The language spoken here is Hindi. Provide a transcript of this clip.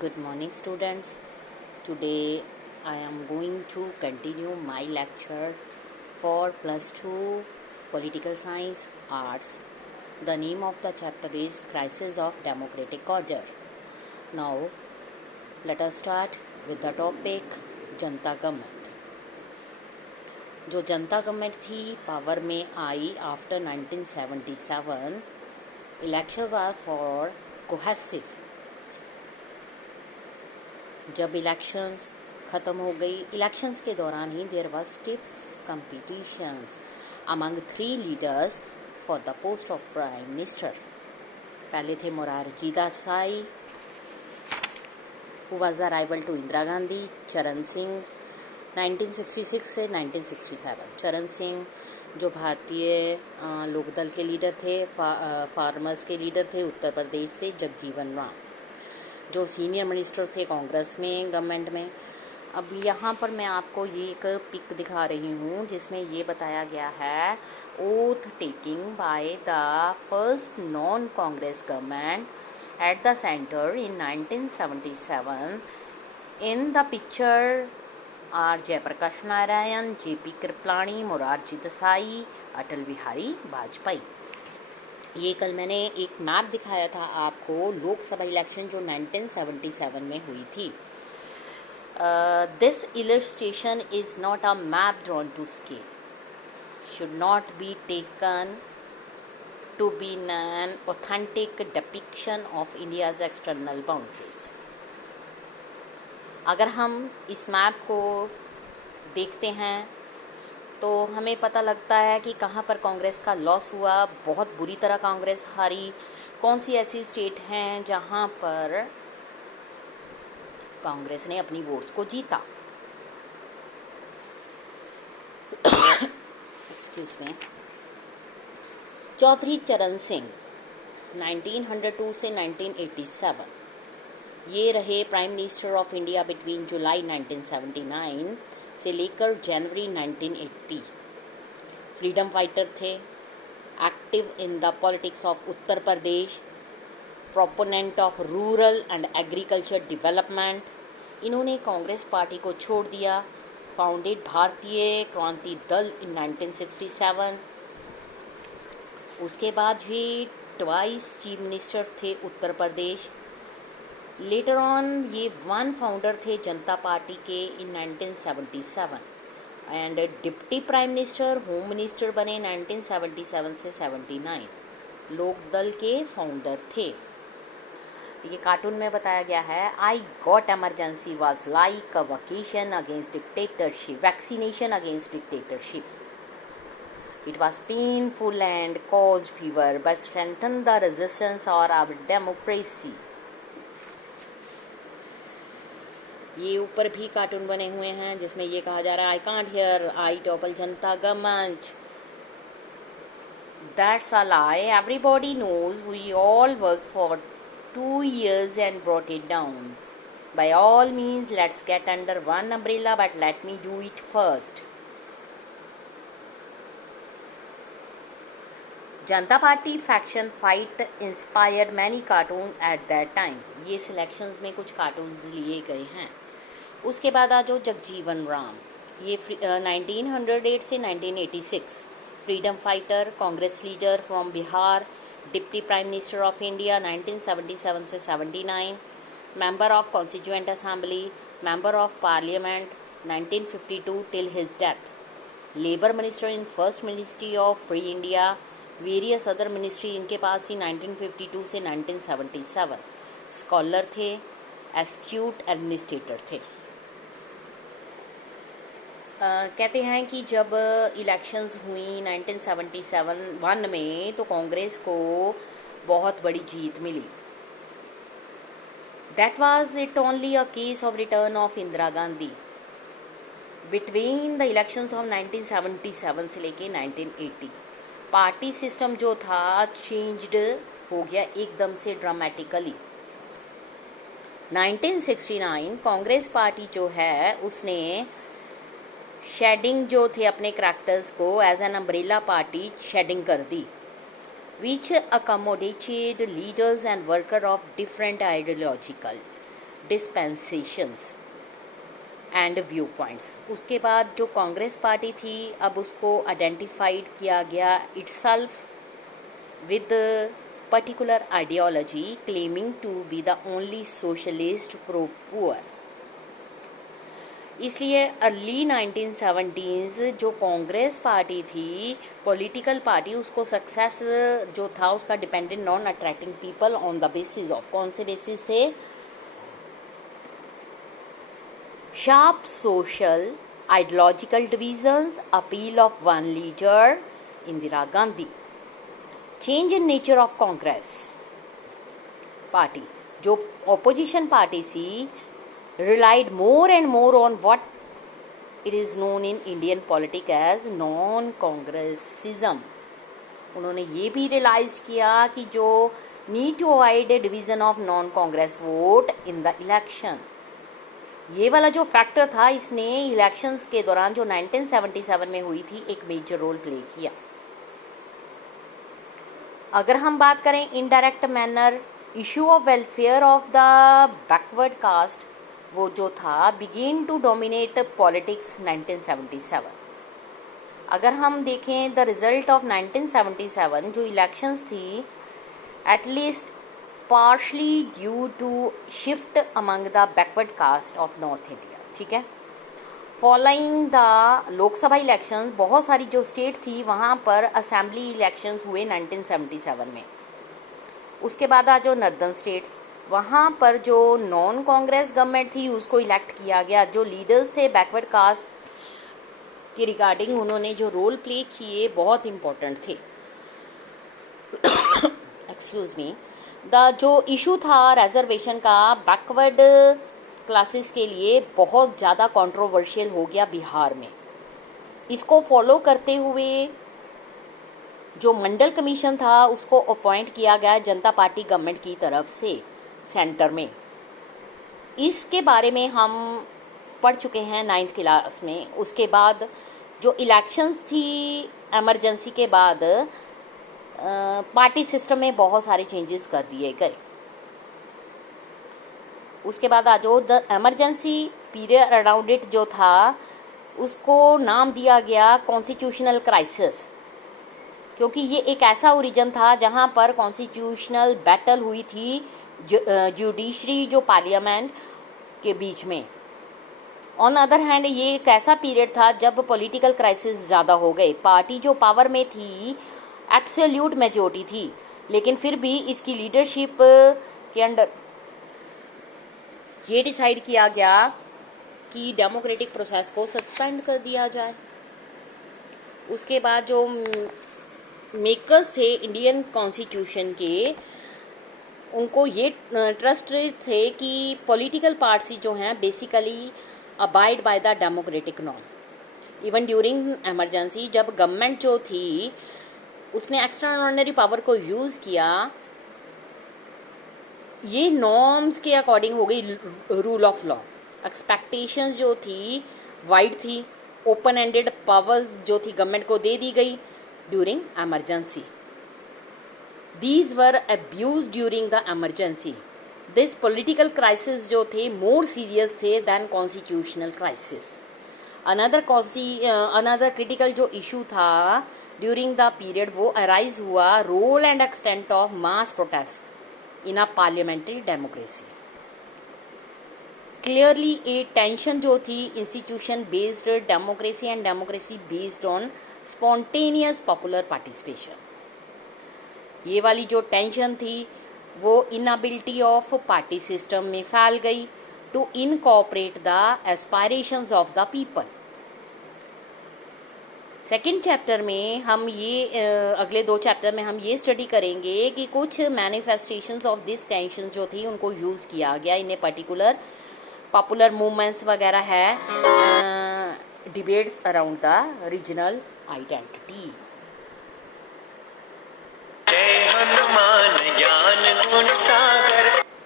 Good morning, students. Today I am going to continue my lecture for plus 2 Political Science Arts. The name of the chapter is Crisis of Democratic Order. Now, let us start with the topic Janata government. जो जनता गवर्नमेंट थी पावर में आई after 1977. Election are for cohesive. जब इलेक्शंस ख़त्म हो गई, इलेक्शंस के दौरान ही there was stiff competitions among 3 leaders for the post of prime minister. पहले थे Morarji Desai who was a rival to Indira Gandhi. Charan Singh 1966 से 1967. चरण सिंह जो भारतीय लोकदल के लीडर थे, फार्मर्स के लीडर थे, उत्तर प्रदेश से. जगजीवन राम जो सीनियर मिनिस्टर थे कांग्रेस में, गवर्नमेंट में. अब यहाँ पर मैं आपको ये एक पिक दिखा रही हूँ जिसमें ये बताया गया है oath taking by the first non Congress government at the centre in 1977. In the picture are Jayaprakash Narayan, JP Kripalani, Morarji Desai, Atal Bihari Vajpayee. ये कल मैंने एक मैप दिखाया था आपको, लोकसभा इलेक्शन जो 1977 में हुई थी. This illustration is not a map drawn to scale, should not be taken to be an authentic depiction of India's external boundaries. अगर हम इस मैप को देखते हैं तो हमें पता लगता है कि कहाँ पर कांग्रेस का लॉस हुआ. बहुत बुरी तरह कांग्रेस हारी. कौन सी ऐसी स्टेट हैं जहाँ पर कांग्रेस ने अपनी वोट्स को जीता. Excuse me. चौधरी चरण सिंह 1902 से 1987 ये रहे prime minister of India between जुलाई 1979 से लेकर जनवरी 1980. फ्रीडम फाइटर थे, active in the politics of Uttar Pradesh, proponent of rural and agriculture development. इन्होंने कांग्रेस पार्टी को छोड़ दिया. फाउंडेड भारतीय क्रांति दल इन 1967. उसके बाद भी ट्वाइस चीफ मिनिस्टर थे उत्तर प्रदेश. लेटर ऑन ये वन फाउंडर थे जनता पार्टी के इन 1977 and deputy prime minister, home minister बने 1977 से 79. लोकदल के फाउंडर थे. ये कार्टून में बताया गया है. I got emergency was like a vacation against dictatorship, vaccination against dictatorship. It was painful and caused fever but strengthen the resistance और आवर डेमोक्रेसी. ये ऊपर भी कार्टून बने हुए हैं जिसमें ये कहा जा रहा है I can't hear, I topple Janata government. That's a lie. Everybody knows we all work for 2 years and brought it down. By all means, let's get under one umbrella, but let me do it first. Janata Party faction fight inspired many cartoon at that time. ये सिलेक्शंस में कुछ कार्टून्स लिए गए हैं. उसके बाद आ जाओ जगजीवन राम. ये 1908 से 1986. Freedom fighter, Congress leader from Bihar, deputy prime minister of India 1977 से 79. Member of constituent assembly, member of parliament 1952 till his death. Labour minister in first ministry of free India. Various other ministry इनके पास थी 1952 से 1977. स्कॉलर थे, एस्ट्यूट एडमिनिस्ट्रेटर थे. कहते हैं कि जब इलेक्शंस हुई 1977 में तो कांग्रेस को बहुत बड़ी जीत मिली. That was it only a case of return of Indira Gandhi. Between the elections of 1977 से लेके 1980 पार्टी सिस्टम जो था चेंज्ड हो गया एकदम से ड्रामेटिकली. 1969 कांग्रेस पार्टी जो है उसने शेडिंग जो थे अपने करैक्टर्स को as an umbrella party shedding कर दी. which accommodated leaders and workers of different ideological. Dispensations and viewpoints. उसके बाद जो कांग्रेस पार्टी थी, अब उसको आइडेंटिफाइड किया गया itself with a particular ideology claiming to be the only socialist pro-poor। इसलिए अर्ली 1970s जो कांग्रेस पार्टी थी, पॉलिटिकल पार्टी, उसको सक्सेस जो था उसका dependent on attracting people on the basis of, कौन से बेसिस थे? Sharp social ideological divisions, appeal of one leader Indira Gandhi, change in nature of Congress party. जो opposition parties relied more and more on what it is known in Indian politics as non-congressism। उन्होंने ये भी रियलाइज किया कि जो need to avoid a division of non Congress vote in the election, ये वाला जो फैक्टर था, इसने इलेक्शंस के दौरान जो 1977 में हुई थी एक मेजर रोल प्ले किया। अगर हम बात करें indirect manner, issue of welfare of the backward cast, वो जो था बिगिन टू डोमिनेट पॉलिटिक्स 1977। अगर हम देखें द रिजल्ट ऑफ 1977 जो इलेक्शंस थी, at least partially due to shift among the backward caste of north India, ठीक है। फॉलोइंग द लोकसभा इलेक्शंस, बहुत सारी जो स्टेट थी वहाँ पर असेंबली इलेक्शंस हुए 1977 में। उसके बाद आज जो नॉर्दर्न स्टेट्स, वहाँ पर जो नॉन कांग्रेस गवर्नमेंट थी उसको इलेक्ट किया गया। जो लीडर्स थे बैकवर्ड कास्ट के रिगार्डिंग, उन्होंने जो रोल प्ले किए बहुत इम्पोर्टेंट थे। Excuse me. जो इशू था रिजर्वेशन का बैकवर्ड क्लासेस के लिए बहुत ज़्यादा कंट्रोवर्शियल हो गया बिहार में। इसको फॉलो करते हुए जो मंडल कमीशन था उसको अपॉइंट किया गया जनता पार्टी गवर्नमेंट की तरफ से सेंटर में। इसके बारे में हम पढ़ चुके हैं 9th क्लास में। उसके बाद जो इलेक्शंस थी एमरजेंसी के बाद, पार्टी सिस्टम में बहुत सारे चेंजेस कर दिए गए। उसके बाद आज जो the emergency period around it जो था उसको नाम दिया गया कॉन्स्टिट्यूशनल क्राइसिस, क्योंकि ये एक ऐसा ओरिजिन था जहाँ पर कॉन्स्टिट्यूशनल बैटल हुई थी जुडिशरी जो पार्लियामेंट के बीच में। ऑन अदर हैंड ये एक ऐसा पीरियड था जब पॉलिटिकल क्राइसिस ज़्यादा हो गए। पार्टी जो पावर में थी एब्सोल्यूट मेजॉरिटी थी, लेकिन फिर भी इसकी लीडरशिप के अंडर ये डिसाइड किया गया कि डेमोक्रेटिक प्रोसेस को सस्पेंड कर दिया जाए। उसके बाद जो मेकर्स थे इंडियन कॉन्स्टिट्यूशन के, उनको ये ट्रस्ट थे कि पॉलिटिकल पार्टी जो हैं basically abide by the democratic norm. Even during emergency जब गवर्नमेंट जो थी उसने एक्स्ट्रा ऑर्डिनरी पावर को यूज़ किया, ये नॉर्म्स के अकॉर्डिंग हो गई रूल ऑफ लॉ। एक्सपेक्टेशंस जो थी वाइड थी, ओपन एंडेड पावर्स जो थी गवर्नमेंट को दे दी गई during emergency. These were abused during the emergency. This political crisis जो थे more serious थे than constitutional crisis. Another critical जो issue था during the period वो arise हुआ role and extent of mass protest in a parliamentary democracy. Clearly a tension जो थी institution based democracy and democracy based on spontaneous popular participation. ये वाली जो टेंशन थी वो इनएबिलिटी ऑफ पार्टी सिस्टम में फैल गई to incorporate the aspirations of the people. Second chapter में हम ये अगले 2 चैप्टर में हम ये स्टडी करेंगे कि कुछ मैनिफेस्टेशंस ऑफ दिस टेंशन जो थी उनको यूज़ किया गया इन ए पर्टिकुलर पॉपुलर मूवमेंट्स वगैरह है, debates around the regional identity. जय हनुमान ज्ञान गुण